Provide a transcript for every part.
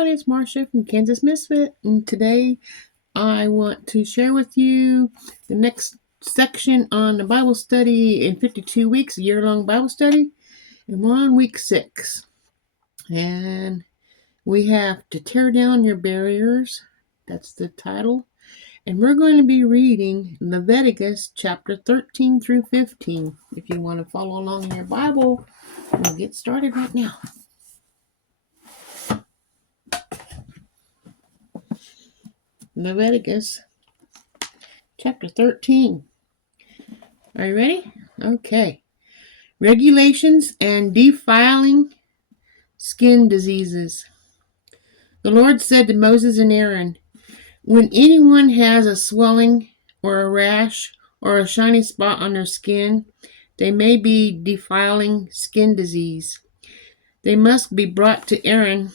everybody, it's Marcia from Kansas Misfit, and today I want to share with you the next section on the Bible study in 52 weeks, a year-long Bible study, and we're on week 6. And we have to tear down your barriers. That's the title. And we're going to be reading Leviticus chapter 13 through 15. If you want to follow along in your Bible, we'll get started right now. Leviticus chapter 13. Are you ready? Okay. Regulations and defiling skin diseases. The Lord said to Moses and Aaron, when anyone has a swelling or a rash or a shiny spot on their skin, they may be defiling skin disease. They must be brought to Aaron,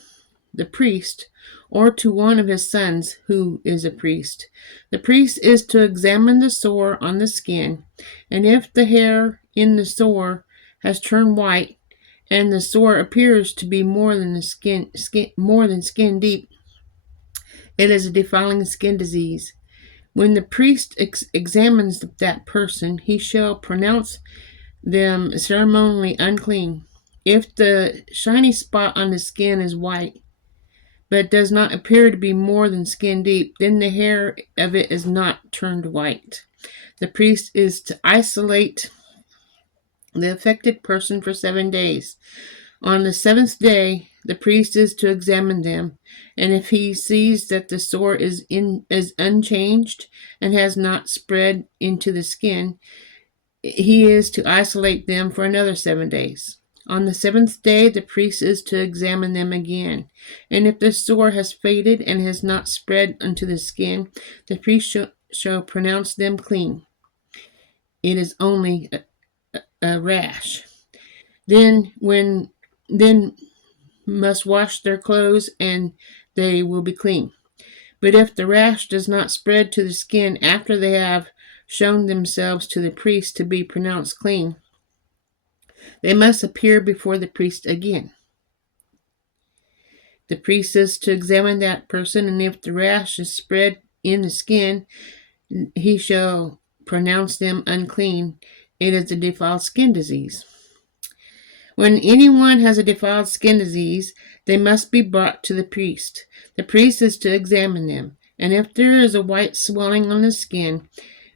the priest, or to one of his sons who is a priest. The priest is to examine the sore on the skin, and if the hair in the sore has turned white, and the sore appears to be more than skin deep, it is a defiling skin disease. When the priest examines that person, he shall pronounce them ceremonially unclean. If the shiny spot on the skin is white, but does not appear to be more than skin deep, then the hair of it is not turned white. The priest is to isolate the affected person for 7 days. On the 7th day, the priest is to examine them, and if he sees that the sore is unchanged and has not spread into the skin, he is to isolate them for another 7 days. On the 7th day, the priest is to examine them again, and if the sore has faded and has not spread unto the skin, the priest shall pronounce them clean. It is only a rash. Then must wash their clothes, and they will be clean. But if the rash does not spread to the skin after they have shown themselves to the priest to be pronounced clean, they must appear before the priest again. The priest is to examine that person, and if the rash is spread in the skin, he shall pronounce them unclean. It is a defiled skin disease. When anyone has a defiled skin disease, they must be brought to the priest. The priest is to examine them, and if there is a white swelling on the skin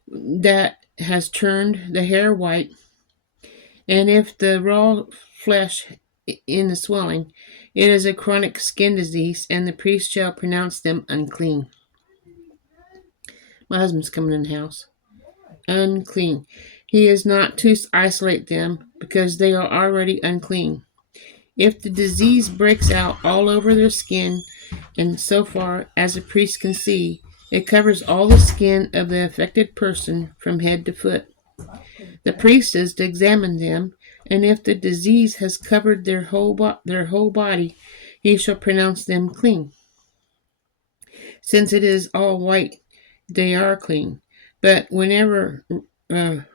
that has turned the hair white, and if the raw flesh in the swelling, it is a chronic skin disease, and the priest shall pronounce them unclean. My husband's coming in the house. Unclean. He is not to isolate them because they are already unclean. If the disease breaks out all over their skin, and so far as the priest can see, it covers all the skin of the affected person from head to foot, the priest is to examine them, and if the disease has covered their whole body, he shall pronounce them clean. Since it is all white, they are clean. But whenever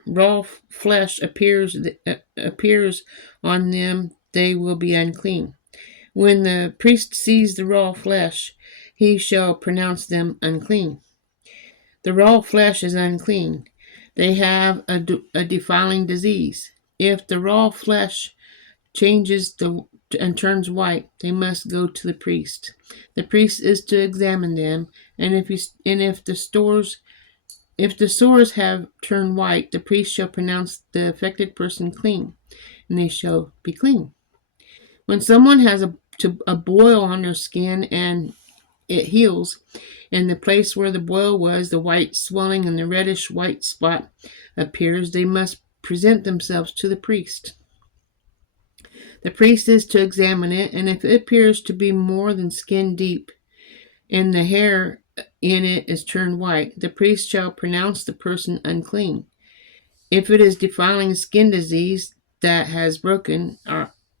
raw flesh appears on them, they will be unclean. When the priest sees the raw flesh, he shall pronounce them unclean. The raw flesh is unclean. They have a defiling disease. If the raw flesh changes and turns white, they must go to the priest. The priest is to examine them, and if the sores have turned white, the priest shall pronounce the affected person clean, and they shall be clean. When someone has a boil on their skin and it heals, in the place where the boil was, the white swelling and the reddish white spot appears, they must present themselves to the priest. The priest is to examine it, and if it appears to be more than skin deep, and the hair in it is turned white, the priest shall pronounce the person unclean. If it is defiling skin disease that has broken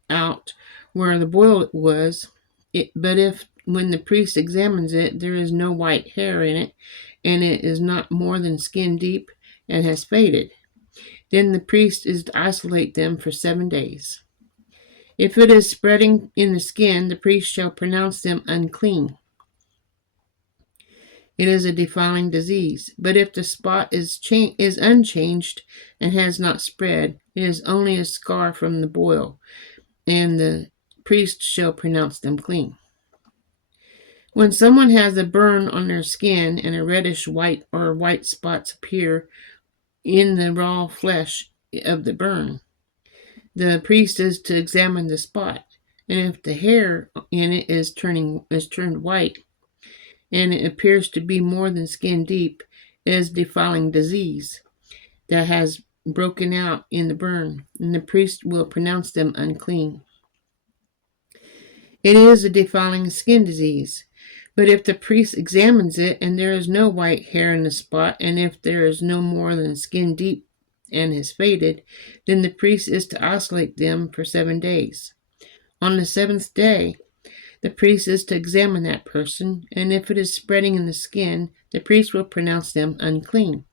out where the boil was, but if when the priest examines it, there is no white hair in it, and it is not more than skin deep and has faded, then the priest is to isolate them for 7 days. If it is spreading in the skin, the priest shall pronounce them unclean. It is a defiling disease. But if the spot is unchanged and has not spread, it is only a scar from the boil, and the priest shall pronounce them clean. When someone has a burn on their skin and a reddish white or white spots appear in the raw flesh of the burn, the priest is to examine the spot, and if the hair in it is turned white, and it appears to be more than skin deep, it is defiling disease that has broken out in the burn, and the priest will pronounce them unclean. It is a defiling skin disease. But if the priest examines it and there is no white hair in the spot, and if there is no more than skin deep and has faded, then the priest is to isolate them for 7 days. On the seventh day, the priest is to examine that person, and if it is spreading in the skin, the priest will pronounce them unclean.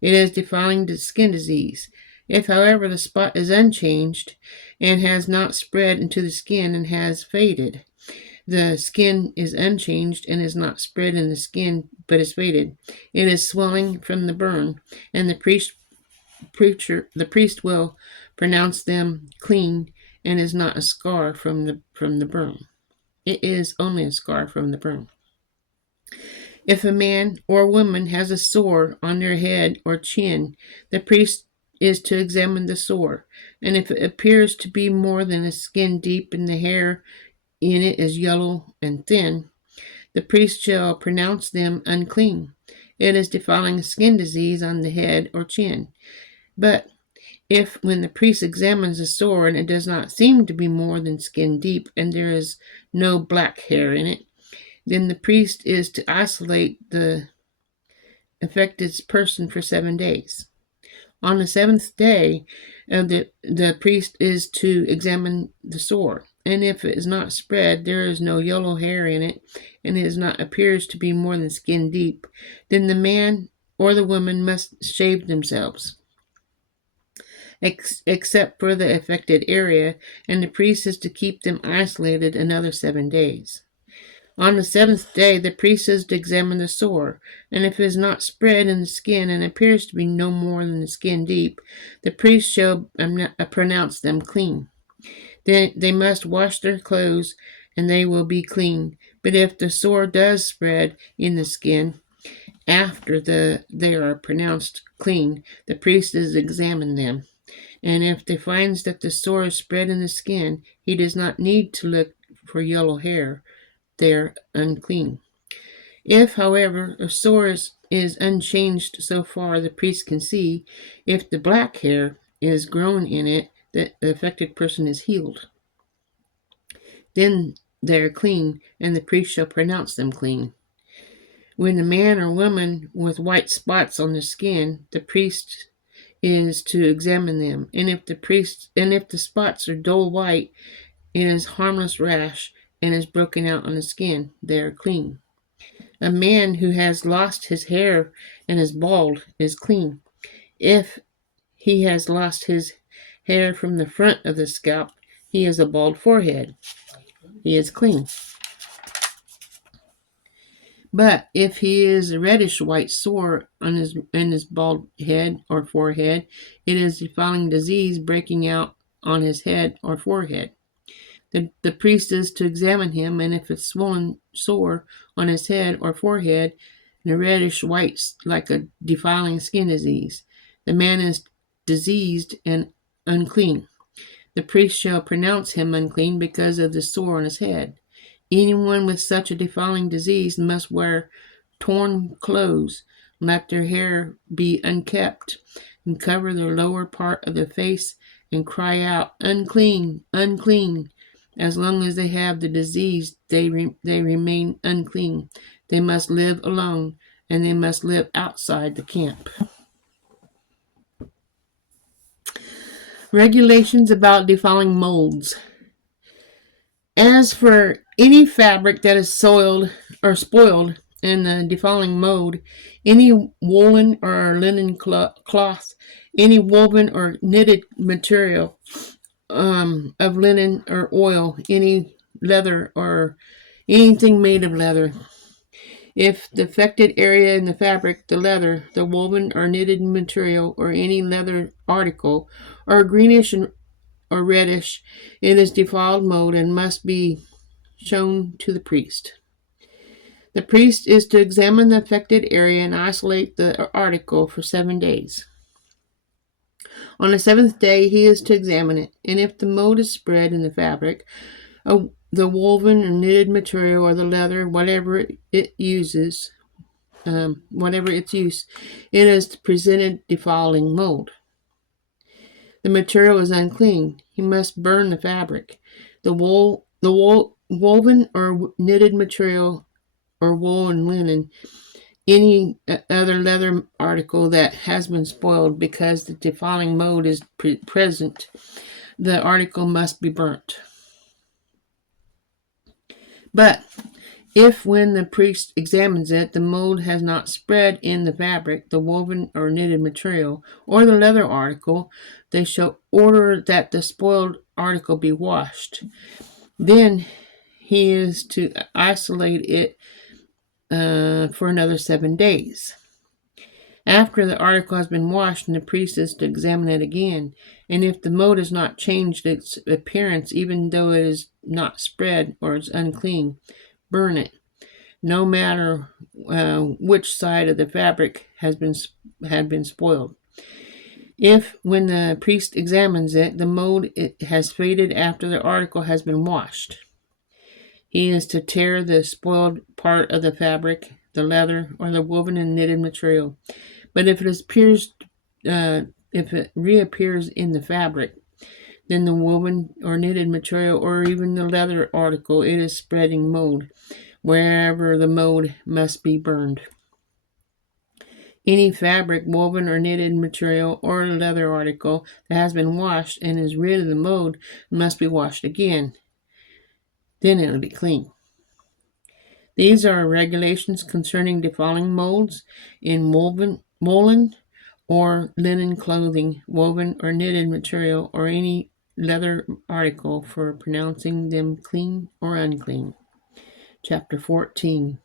It is defiling the skin disease. If, however, the spot is unchanged and has not spread into the skin and has faded, the skin is unchanged and is not spread in the skin, but is faded. It is swelling from the burn, and the priest will pronounce them clean, and is not a scar from the burn. It is only a scar from the burn. If a man or woman has a sore on their head or chin, the priest is to examine the sore, and if it appears to be more than a skin deep and the hair in it is yellow and thin, the priest shall pronounce them unclean. It is defiling a skin disease on the head or chin. But if, when the priest examines the sore and it does not seem to be more than skin deep and there is no black hair in it, then the priest is to isolate the affected person for 7 days. On the seventh day, the priest is to examine the sore, and if it is not spread, there is no yellow hair in it, and it appears to be more than skin deep, then the man or the woman must shave themselves, except for the affected area, and the priest is to keep them isolated another 7 days. On the seventh day, the priest is to examine the sore, and if it is not spread in the skin and appears to be no more than the skin deep, the priest shall pronounce them clean. Then they must wash their clothes, and they will be clean. But if the sore does spread in the skin after they are pronounced clean, the priest is to examine them. And if he finds that the sore is spread in the skin, he does not need to look for yellow hair. They are unclean. If, however, a sore is unchanged so far the priest can see, if the black hair is grown in it, the affected person is healed. Then they are clean, and the priest shall pronounce them clean. When a man or woman with white spots on the skin, the priest is to examine them, and if the spots are dull white, it is harmless rash and is broken out on the skin, they are clean. A man who has lost his hair and is bald is clean. If he has lost his hair from the front of the scalp, he has a bald forehead, he is clean. But if he is a reddish white sore on his bald head or forehead, it is defiling disease breaking out on his head or forehead. The priest is to examine him, and if it's swollen sore on his head or forehead, and a reddish white like a defiling skin disease, the man is diseased and unclean. The priest shall pronounce him unclean because of the sore on his head. Anyone with such a defiling disease must wear torn clothes, let their hair be unkept, and cover their lower part of the face, and cry out, "Unclean, unclean." As long as they have the disease, they remain unclean. They must live alone, and they must live outside the camp. Regulations about defiling molds. As for any fabric that is soiled or spoiled in the defiling mold, any woolen or linen cloth, any woven or knitted material, of linen or oil, any leather or anything made of leather. If the affected area in the fabric, the leather, the woven or knitted material, or any leather article, are greenish or reddish, it is defiled mold and must be shown to the priest. The priest is to examine the affected area and isolate the article for 7 days. On the seventh day, he is to examine it, and if the mold is spread in the fabric, the woven or knitted material, or the leather, whatever its use, it is presented defiling mold. The material is unclean. He must burn the fabric. The woven or knitted material, or wool and linen, any other leather article that has been spoiled because the defiling mold is present, the article must be burnt. But if when the priest examines it, the mold has not spread in the fabric, the woven or knitted material, or the leather article, they shall order that the spoiled article be washed. Then he is to isolate it for another 7 days. After the article has been washed, the priest is to examine it again, and if the mold has not changed its appearance, even though it is not spread or is unclean, burn it, no matter which side of the fabric had been spoiled. If, when the priest examines it, the mold has faded after the article has been washed, he is to tear the spoiled part of the fabric, the leather, or the woven and knitted material. But if it reappears in the fabric, then the woven or knitted material, or even the leather article, it is spreading mold. Wherever the mold must be burned. Any fabric, woven or knitted material, or leather article that has been washed and is rid of the mold must be washed again. Then it will be clean. These are regulations concerning defiling molds in woolen or linen clothing, woven or knitted material, or any leather article, for pronouncing them clean or unclean. Chapter 14.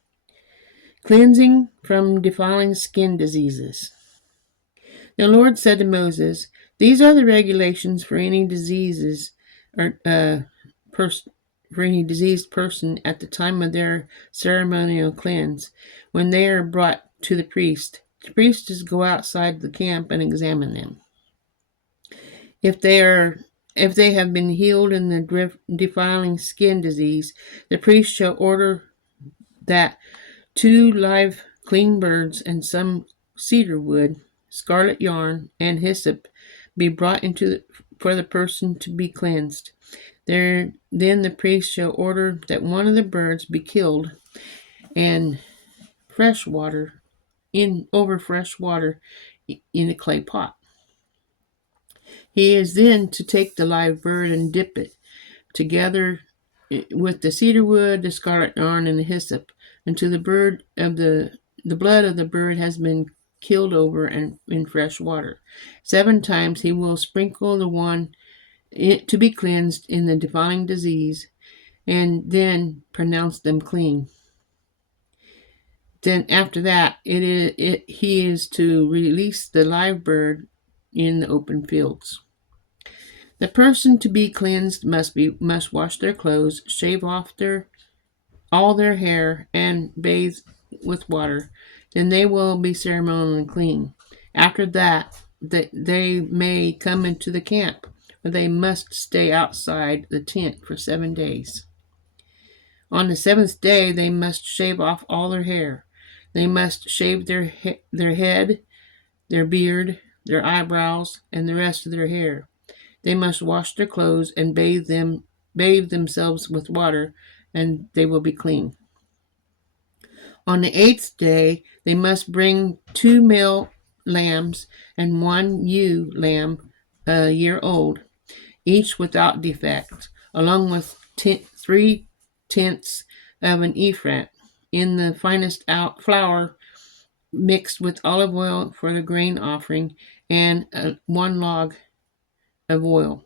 Cleansing from defiling skin diseases. The Lord said to Moses, "These are the regulations for any diseases or for any diseased person at the time of their ceremonial cleanse, when they are brought to the priest. The priest is to go outside the camp and examine them. If they have been healed in the defiling skin disease, the priest shall order that 2 live clean birds and some cedar wood, scarlet yarn, and hyssop be brought for the person to be cleansed. Then the priest shall order that one of the birds be killed, and over fresh water in a clay pot. He is then to take the live bird and dip it together with the cedar wood, the scarlet yarn, and the hyssop, until the blood of the bird has been killed over and in fresh water. 7 times he will sprinkle the one to be cleansed in the defiling disease, and then pronounce them clean. Then after that, he is to release the live bird in the open fields. The person to be cleansed must wash their clothes, shave off all their hair, and bathe with water. Then they will be ceremonially clean. After that, they may come into the camp, but they must stay outside the tent for 7 days. On the 7th day, they must shave off all their hair. They must shave their head, their beard, their eyebrows, and the rest of their hair. They must wash their clothes and bathe themselves with water, and they will be clean. On the 8th day, they must bring 2 male lambs and 1 ewe lamb a year old, each without defect, along with 3/10 of an ephah in the finest flour mixed with olive oil for the grain offering, and 1 log of oil.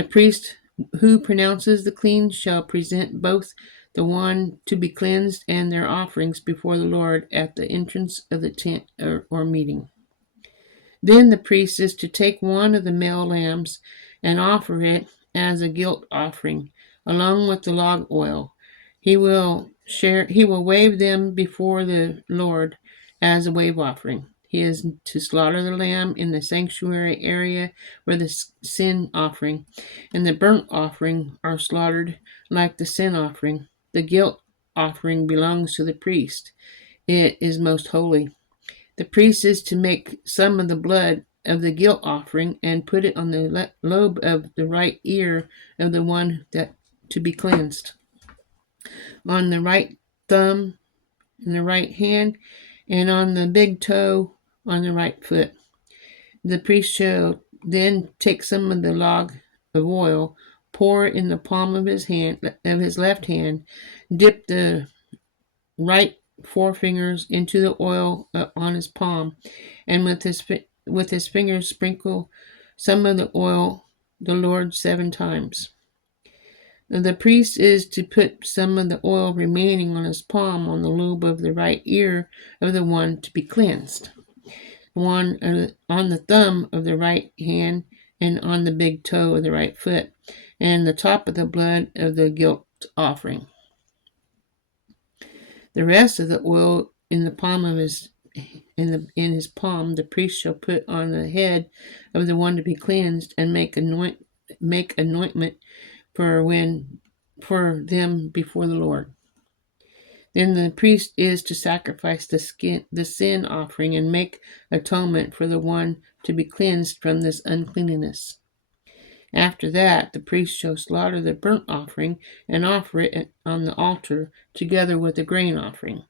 The priest who pronounces the clean shall present both the one to be cleansed and their offerings before the Lord at the entrance of the tent or meeting. Then the priest is to take one of the male lambs and offer it as a guilt offering, along with the log oil. He will wave them before the Lord as a wave offering. He is to slaughter the lamb in the sanctuary area where the sin offering and the burnt offering are slaughtered like the sin offering. The guilt offering belongs to the priest. It is most holy. The priest is to make some of the blood of the guilt offering and put it on the lobe of the right ear of the one that to be cleansed, on the right thumb in the right hand, and on the big toe on the right foot. The priest shall then take some of the log of oil, pour it in the palm of his left hand, dip the right forefingers into the oil on his palm, and with his fingers sprinkle some of the oil the Lord 7 times. The priest is to put some of the oil remaining on his palm on the lobe of the right ear of the one to be cleansed, one on the thumb of the right hand, and on the big toe of the right foot, and the top of the blood of the guilt offering. The rest of the oil in the palm of in his palm the priest shall put on the head of the one to be cleansed, and make anointment for them before the Lord. Then the priest is to sacrifice the sin offering and make atonement for the one to be cleansed from this uncleanness. After that, the priest shall slaughter the burnt offering and offer it on the altar together with the grain offering,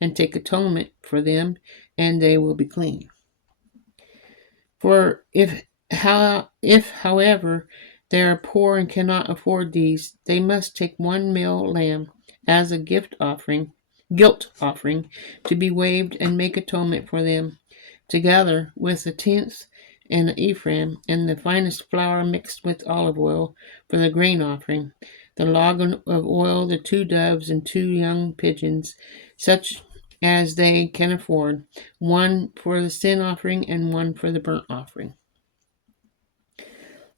and take atonement for them, and they will be clean. For if however they are poor and cannot afford these, they must take one male lamb as a guilt offering, to be waved and make atonement for them, together with a tenth and an ephah and the finest flour mixed with olive oil for the grain offering, the log of oil, the 2 doves and 2 young pigeons, such as they can afford, one for the sin offering and one for the burnt offering.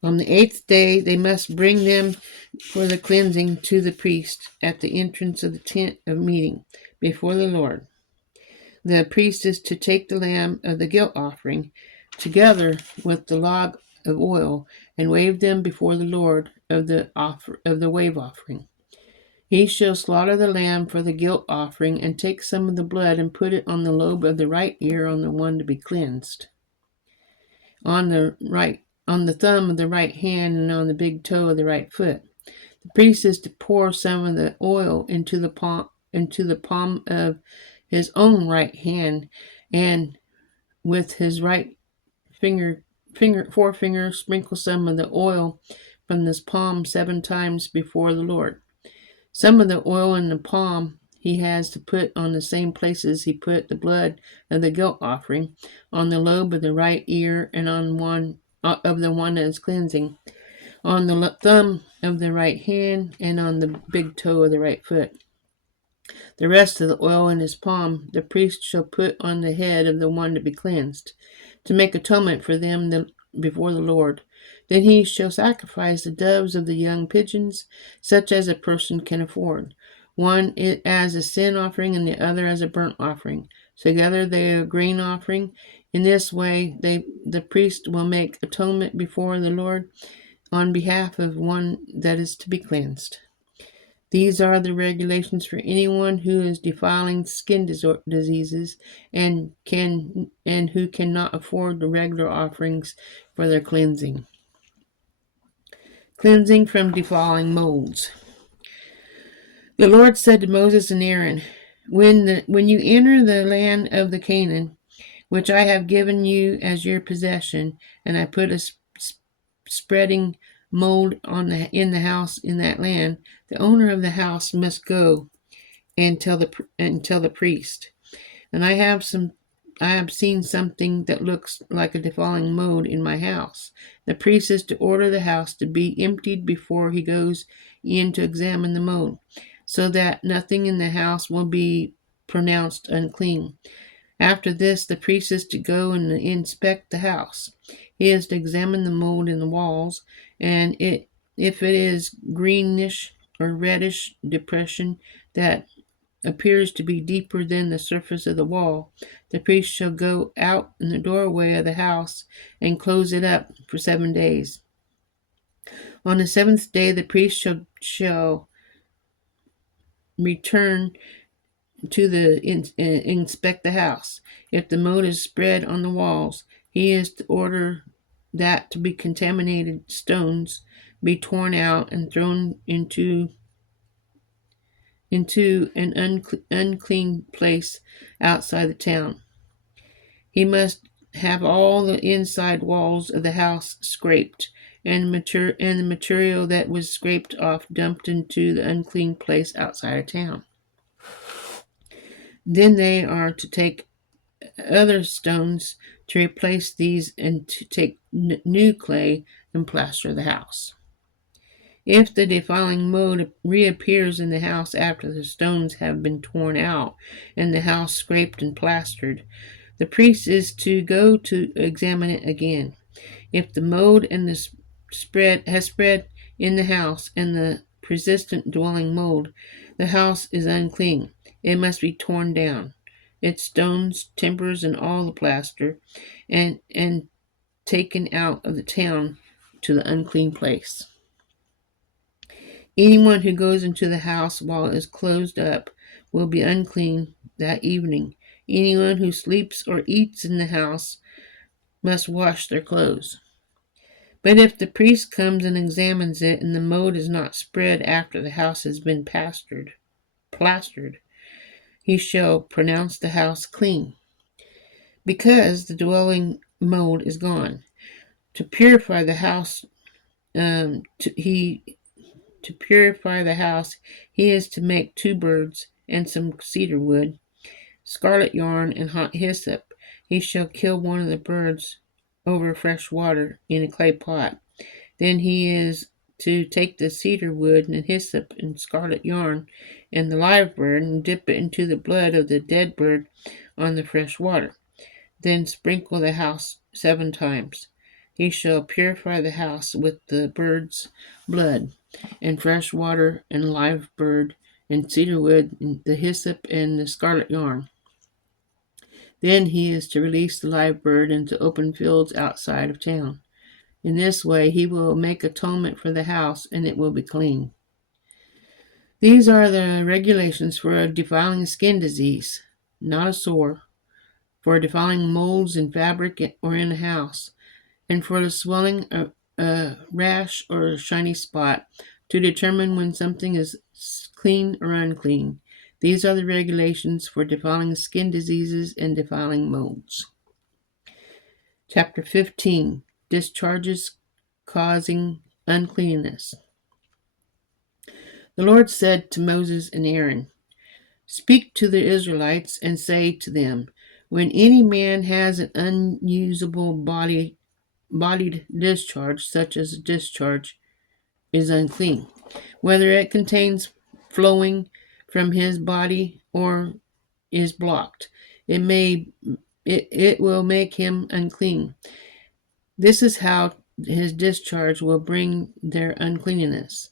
On the 8th day they must bring them for the cleansing to the priest at the entrance of the tent of meeting before the Lord. The priest is to take the lamb of the guilt offering together with the log of oil and wave them before the Lord of the wave offering. He shall slaughter the lamb for the guilt offering and take some of the blood and put it on the lobe of the right ear on the one to be cleansed, on the thumb of the right hand, and on the big toe of the right foot. The priest is to pour some of the oil into the palm of his own right hand, and with his right forefinger sprinkle some of the oil from this palm 7 times before the Lord. Some of the oil in the palm he has to put on the same places he put the blood of the guilt offering, on the lobe of the right ear, and on one of the one that is cleansing, on the thumb of the right hand, and on the big toe of the right foot. The rest of the oil in his palm the priest shall put on the head of the one to be cleansed, to make atonement for them before the Lord. Then he shall sacrifice the doves of the young pigeons, such as a person can afford, one as a sin offering and the other as a burnt offering. Together they are a grain offering. In this way the priest will make atonement before the Lord on behalf of one that is to be cleansed. These are the regulations for anyone who is defiling skin diseases and who cannot afford the regular offerings for their cleansing. Cleansing from defiling molds. The Lord said to Moses and Aaron, when you enter the land of the Canaan, which I have given you as your possession, and I put a spreading mold in the house in that land, the owner of the house must go and tell the priest. And I have some I have seen something that looks like a defiling mold in my house. The priest is to order the house to be emptied before he goes in to examine the mold, so that nothing in the house will be pronounced unclean. After this, the priest is to go and inspect the house. He is to examine the mold in the walls, and if it is greenish or reddish depression that appears to be deeper than the surface of the wall, the priest shall go out in the doorway of the house and close it up for 7 days. On the seventh day, the priest shall return to inspect the house. If the mold is spread on the walls, he is to order that to be contaminated stones be torn out and thrown into an unclean place outside the town. He must have all the inside walls of the house scraped, and the material that was scraped off dumped into the unclean place outside of town. Then they are to take other stones to replace these and to take new clay and plaster the house. If the defiling mold reappears in the house after the stones have been torn out and the house scraped and plastered, the priest is to go to examine it again. If the mold and the has spread in the house and the persistent dwelling mold, the house is unclean. It must be torn down, its stones, timbers, and all the plaster, and taken out of the town to the unclean place. Anyone who goes into the house while it is closed up will be unclean that evening. Anyone who sleeps or eats in the house must wash their clothes. But if the priest comes and examines it and the mold is not spread after the house has been plastered, he shall pronounce the house clean, because the dwelling mold is gone. To purify the house, to purify the house, he is to make 2 birds and some cedar wood, scarlet yarn, and hot hyssop. He shall kill one of the birds over fresh water in a clay pot. Then he is to take the cedar wood and hyssop and scarlet yarn and the live bird and dip it into the blood of the dead bird on the fresh water. Then sprinkle the house 7 times. He shall purify the house with the bird's blood and fresh water and live bird and cedar wood and the hyssop and the scarlet yarn. Then he is to release the live bird into open fields outside of town. In this way he will make atonement for the house, and it will be clean. These are the regulations for a defiling skin disease, not a sore, for defiling molds in fabric or in a house, and for the swelling, a rash, or a shiny spot, to determine when something is clean or unclean. These are the regulations for defiling skin diseases and defiling molds. Chapter 15. Discharges causing uncleanness. The Lord said to Moses and Aaron, "Speak to the Israelites and say to them, when any man has an unusable bodied discharge, such as a discharge is unclean, whether it contains flowing from his body or is blocked, it will make him unclean. This is how his discharge will bring their uncleanness.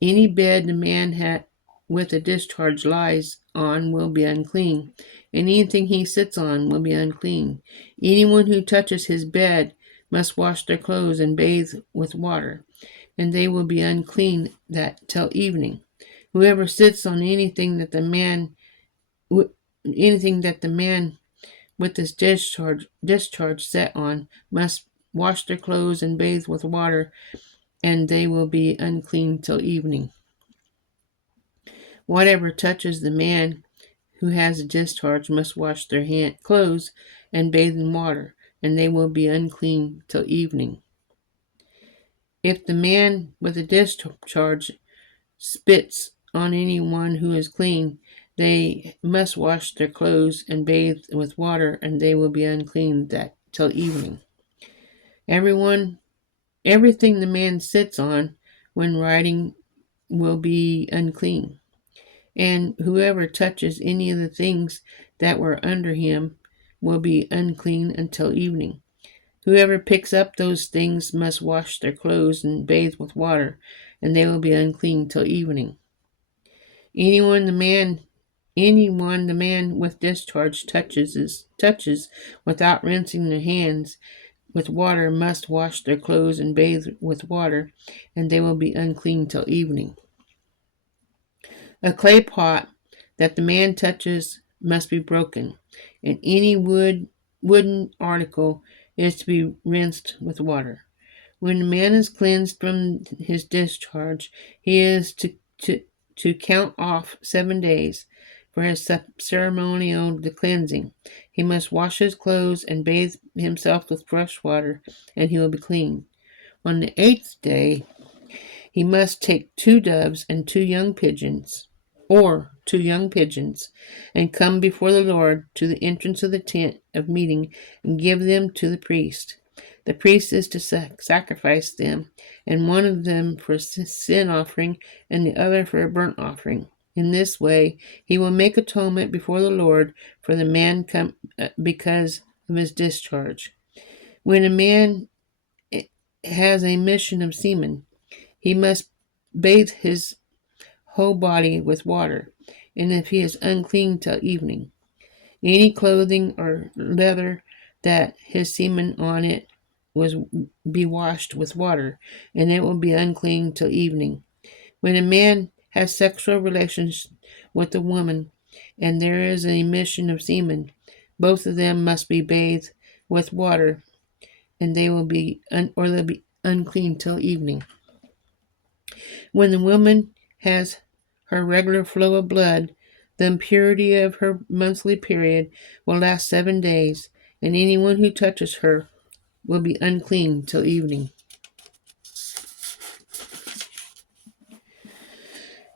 Any bed the man with a discharge lies on will be unclean, and anything he sits on will be unclean. Anyone who touches his bed must wash their clothes and bathe with water, and they will be unclean till evening. Whoever sits on anything that the man with this discharge set on must wash their clothes and bathe with water, and they will be unclean till evening. Whatever touches the man who has a discharge must wash their clothes and bathe in water, and they will be unclean till evening. If the man with a discharge spits on anyone who is clean, They must wash their clothes and bathe with water, and they will be unclean that till evening. Everything the man sits on when riding will be unclean, and whoever touches any of the things that were under him will be unclean until evening. Whoever picks up those things must wash their clothes and bathe with water, and they will be unclean till evening. Anyone the man Anyone the man with discharge touches without rinsing their hands with water must wash their clothes and bathe with water, and they will be unclean till evening. A clay pot that the man touches must be broken, and any wooden article is to be rinsed with water. When a man is cleansed from his discharge, he is to count off 7 days for his ceremonial cleansing. He must wash his clothes and bathe himself with fresh water, and he will be clean. On the 8th day, he must take 2 doves and 2 young pigeons, and come before the Lord to the entrance of the tent of meeting, and give them to the priest. The priest is to sacrifice them, and one of them for a sin offering, and the other for a burnt offering. In this way, he will make atonement before the Lord for the man because of his discharge. When a man has a mission of semen, he must bathe his whole body with water, and if he is unclean till evening, any clothing or leather that his semen on it was be washed with water, and it will be unclean till evening. When a man has sexual relations with a woman, and there is an emission of semen, both of them must be bathed with water, and they'll be unclean till evening. When the woman has her regular flow of blood, the impurity of her monthly period will last 7 days, and anyone who touches her will be unclean till evening.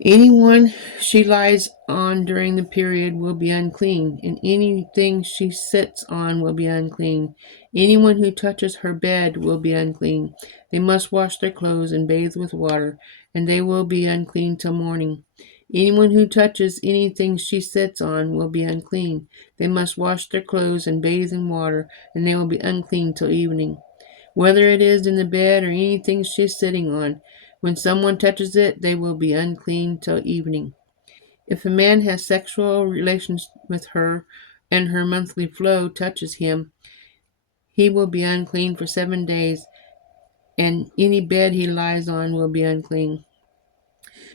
Anyone she lies on during the period will be unclean, and anything she sits on will be unclean. Anyone who touches her bed will be unclean. They must wash their clothes and bathe with water, and they will be unclean till morning. Anyone who touches anything she sits on will be unclean. They must wash their clothes and bathe in water, and they will be unclean till evening. Whether it is in the bed or anything she is sitting on, when someone touches it, they will be unclean till evening. If a man has sexual relations with her and her monthly flow touches him, he will be unclean for 7 days, and any bed he lies on will be unclean.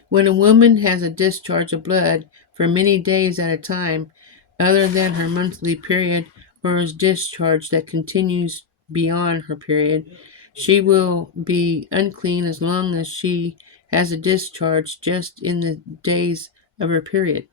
When a woman has a discharge of blood for many days at a time, other than her monthly period, or is discharge that continues beyond her period, she will be unclean as long as she has a discharge just in the days of her period.